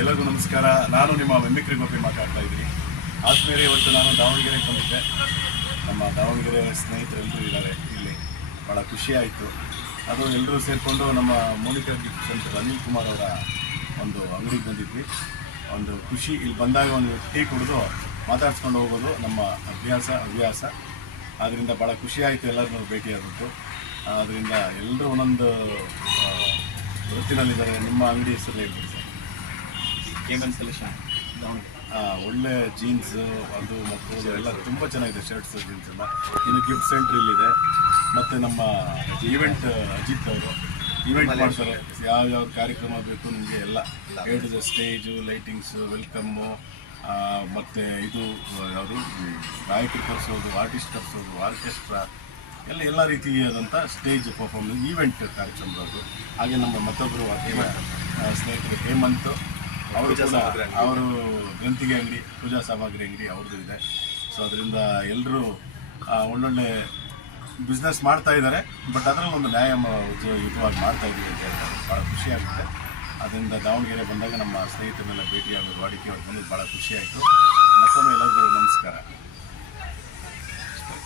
ಎಲ್ಲರಿಗೂ ನಮಸ್ಕಾರ. ನಾನು ನಿಮ್ಮ ಮಿಮಿಕ್ರಿ ಗೋಪಿ ಮಾತಾಡ್ತಾ ಇದ್ದೀನಿ. ಆದ್ಮೇಲೆ ಇವತ್ತು ನಾನು ದಾವಣಗೆರೆಗೆ ಬಂದಿದ್ದೆ. ನಮ್ಮ ದಾವಣಗೆರೆ ಸ್ನೇಹಿತರೆಲ್ಲರೂ ಇದ್ದಾರೆ ಇಲ್ಲಿ. ಭಾಳ ಖುಷಿ ಆಯಿತು. ಅದು ಎಲ್ಲರೂ ಸೇರಿಕೊಂಡು ನಮ್ಮ ಮೋನಿಕಾ ಗಿಫ್ಟ್ಸ್ ಅಂತ ಅನಿಲ್ ಕುಮಾರ್ ಅವರ ಒಂದು ಅಂಗಡಿಗೆ ಬಂದಿದ್ವಿ. ಒಂದು ಖುಷಿ, ಇಲ್ಲಿ ಬಂದಾಗ ಒಂದು ಟೀ ಕುಡಿದು ಮಾತಾಡ್ಸ್ಕೊಂಡು ಹೋಗೋದು ನಮ್ಮ ಹವ್ಯಾಸ. ಆದ್ದರಿಂದ ಭಾಳ ಖುಷಿ ಆಯಿತು ಎಲ್ಲರನ್ನೂ ಭೇಟಿಯಾಗ್ಬಿಟ್ಟು. ಅದರಿಂದ ಎಲ್ಲರೂ ಒಂದೊಂದು ವೃತ್ತಿನಲ್ಲಿದ್ದಾರೆ. ನಿಮ್ಮ ಅಂಗಡಿ ಹೆಸರು ಹೇಳ್ಬಿಡಿ ಸರ್. ಕೇಮನ್ ಸೊಲ್ಯೂಷನ್ ಒಳ್ಳೆ ಜೀನ್ಸು ಅದು ಮಕ್ಕಳು ಎಲ್ಲ ತುಂಬ ಚೆನ್ನಾಗಿದೆ. ಶರ್ಟ್ಸ್ ಜೀನ್ಸ್ ಎಲ್ಲ. ಇನ್ನು ಗಿಫ್ಟ್ ಸೆಂಟ್ರ್ ಇಲ್ಲಿದೆ. ಮತ್ತು ನಮ್ಮ ಈವೆಂಟ್ ಅಜಿತ್ ಅವರು ಈವೆಂಟ್ ಮಾಡ್ತಾರೆ. ಯಾವ ಕಾರ್ಯಕ್ರಮ ಬೇಕು ನಿಮಗೆ ಎಲ್ಲ ಹೇಳಿದ ಸ್ಟೇಜು, ಲೈಟಿಂಗ್ಸು, ವೆಲ್ಕಮ್ಮು, ಮತ್ತು ಇದು ಯಾವುದು ಗಾಯಕರು ಕರೆಸೋದು, ಆರ್ಟಿಸ್ಟ್ ಕರೆಸೋದು, ಆರ್ಕೆಸ್ಟ್ರಾ ಎಲ್ಲ ರೀತಿಯಾದಂಥ ಸ್ಟೇಜ್ ಪರ್ಫಾರ್ಮೆನ್ಸ್ ಈವೆಂಟ್ ಕಾರ್ಯಕ್ರಮಗಳು. ಹಾಗೆ ನಮ್ಮ ಮತ್ತೊಬ್ಬರು ಸ್ನೇಹಿತರು ಹೇಮಂತ್ ಅವರು ಕೂಡ ಅವರು ಗ್ರಂಥಿಗೆ ಅಂಗಡಿ, ಪೂಜಾ ಸಾಮಗ್ರಿ ಅಂಗಡಿ ಅವ್ರದ್ದು ಇದೆ. ಸೊ ಅದರಿಂದ ಎಲ್ಲರೂ ಒಳ್ಳೊಳ್ಳೆ ಬಿಸ್ನೆಸ್ ಮಾಡ್ತಾ ಇದ್ದಾರೆ. ಬಟ್ ಅದರಲ್ಲಿ ಒಂದು ಯುತವಾಗಿ ಮಾಡ್ತಾ ಇದ್ದೀವಿ ಅಂತ ಹೇಳ್ತಾರೆ. ಭಾಳ ಖುಷಿಯಾಗುತ್ತೆ. ಅದರಿಂದ ದಾವಣಗೆರೆ ಬಂದಾಗ ನಮ್ಮ ಸ್ನೇಹಿತರನ್ನೆಲ್ಲ ಭೇಟಿಯಾಗೋದು, ವಾಡಿಕೆ ಅವ್ರು ಬಂದಿದ್ದು ಭಾಳ ಖುಷಿಯಾಯಿತು. ಮತ್ತೊಮ್ಮೆ ಎಲ್ಲರಿಗೂ ನಮಸ್ಕಾರ.